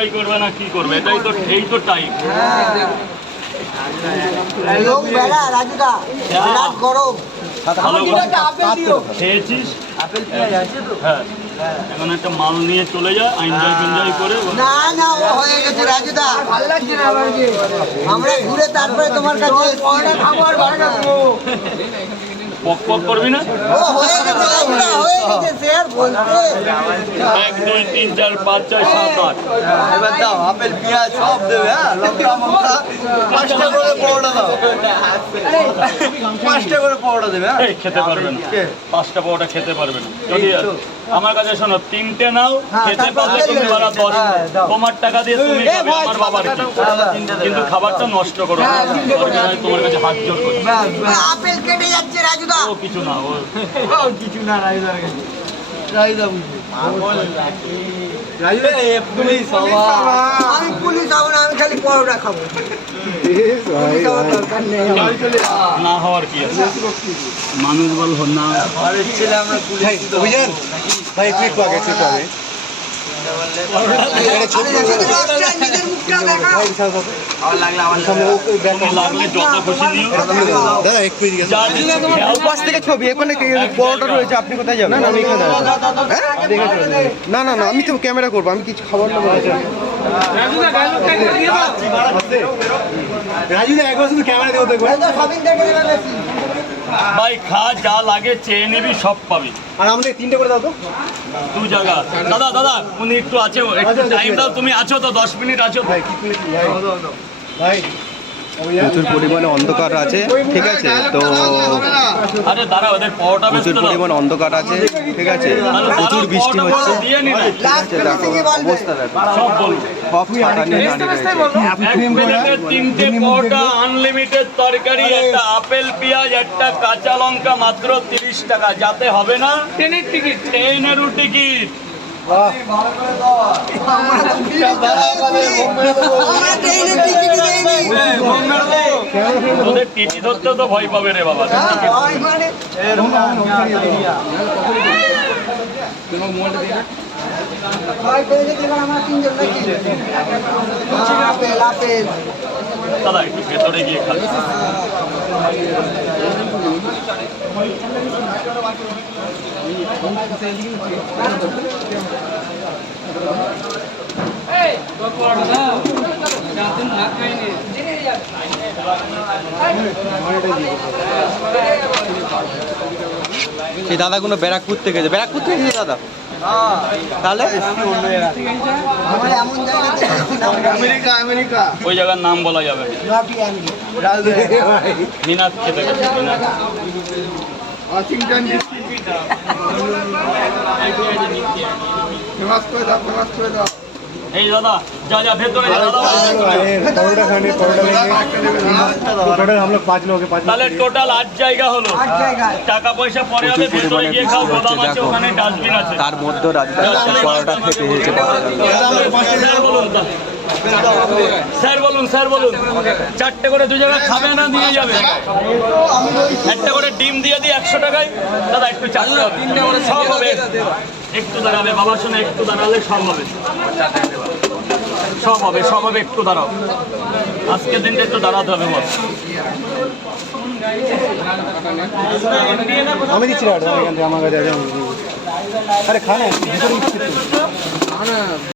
Enjoy করবে না কি করবে? এটাই তো এই তো টাইম লোক বেড়া রাজুদা। বিরাট গরম। খেয়েছিস? হ্যাঁ। এখন একটা মাল নিয়ে চলে যা এনজয় এনজয় করে না না ও হয়ে গেছে রাজুদা। ভালো লাগছে না আমরা ঘুরে তারপরে তোমার কাছে খাব আর পক পক করবি না? হয়ে হয়ে এক দুই তিন চার পাঁচ ছয় সাত আট। এবার দাও আপেল পেঁয়াজ সব দেবে হ্যাঁ? লঙ্কা মঙ্কা পাঁচটা করে দাও। পাঁচটা করে দেবে হ্যাঁ? খেতে পারবে না। কে? পাঁচটা খেতে পারবে না। যদি আমার কাছে শোনো তিনটে নাও খেতে তারপর পারলে তুমি বারা দশ হ্যাঁ, তোমার টাকা দিয়ে তুমি খাবে আমার বাবার কিন্তু খাবারটা নষ্ট করো। তোমার কাছে হাত জোর করি। আপেল কেটে যাচ্ছে রাজুদা। ও কিছু না ও। কিছু না রাইদার কাছে। রাইদা বুঝবে রাইদা পুলিশ বাবা আমি পুলিশ হব না আমি খালি পরোটা খাব। দরকার নেই। না হওয়ার কি আছে? মানুষ বল না। আরে ছেলে আমরা পুলিশ অভিযান? ভাই একটু আগে একটু আগে। থেকে ছবি এখানে বড়টা রয়েছে? আপনি কোথায় যাবেন? আমি এখানে না না না আমি তো ক্যামেরা করব আমি কিছু খাবার নেব। রাজু দা একবার শুধু ক্যামেরা দেবো দেখব। ভাই খা যা লাগে চেয়ে নিবি সব পাবি। আর আমাদের তিনটে করে দাও তো। দু জায়গা। দাদা দাদা উনি একটু আছে একটু টাইম দাও তুমি আছো তো দশ মিনিট আছো ভাই কি করে কি ভাই ভাই প্রচুর পরিমাণে অন্ধকার আছে ঠিক আছে তো প্রচুর পরিমাণ অন্ধকার আছে ঠিক আছে? প্রচুর বৃষ্টি হচ্ছে। অবস্থা দেখো। সব ছাতা নিয়ে তিনটে পরোটা আনলিমিটেড তরকারি একটা আপেল পেঁয়াজ একটা কাঁচা লঙ্কা মাত্র তিরিশ টাকা। যাতে হবে না ট্রেনের টিকিট ট্রেনেরও টিকিট। আমরা ট্রেনের টিকিট দেইনি। ওদের টিটি ধরতেও তো ভয় পাবে রে বাবা। হয় মানে? হয় পেয়ে দিলাম আমরা তিনজন নাকি? আপেল আপেল দাদা একটু ভেতরে গিয়ে খাবে সেই দাদাগুলো ব্যারাকপুর থেকে গেছে ব্যারাকপুর থেকে গেছে দাদা? তাহলে? America America. ওই জায়গার নাম বলা যাবে। মিনাত খেতে গেছে মিনাত ওয়াশিংটন ফেমাস করে দাও ফেমাস করে দাও এই দাদা যা যা ভেতরে যা দাদা परोठा खाने परोठा लेंगे टोटल हम लोग पाँच लोग हैं पाँच তাহলে টোটাল আট জায়গা হলো আট জায়গায় টাকা পয়সা পরে হবে প্রচুর ভেতরে পরিমাণে গিয়ে বৃষ্টি খাও হচ্ছে গোদাম আছে দেখো ওখানে ডাস্টবিন আছে তার মধ্যে রাজদা পরোটা খেতে এসেছে স্যার বলুন স্যার বলুন স্যার বলুন চারটে করে দু জায়গা খাবে না দিয়ে যাবে একটা করে ডিম দিয়ে দিই একশো টাকায় দাদা একটু চারটে হবে সব হবে। একটু দাঁড়াবে বাবার সঙ্গে একটু দাঁড়ালে সব হবে। সব হবে সব হবে একটু দাঁড়াও। আজকের দিনটা একটু দাঁড়াতে হবে বল। আমি দিচ্ছি আমার কাছে। আরে খানা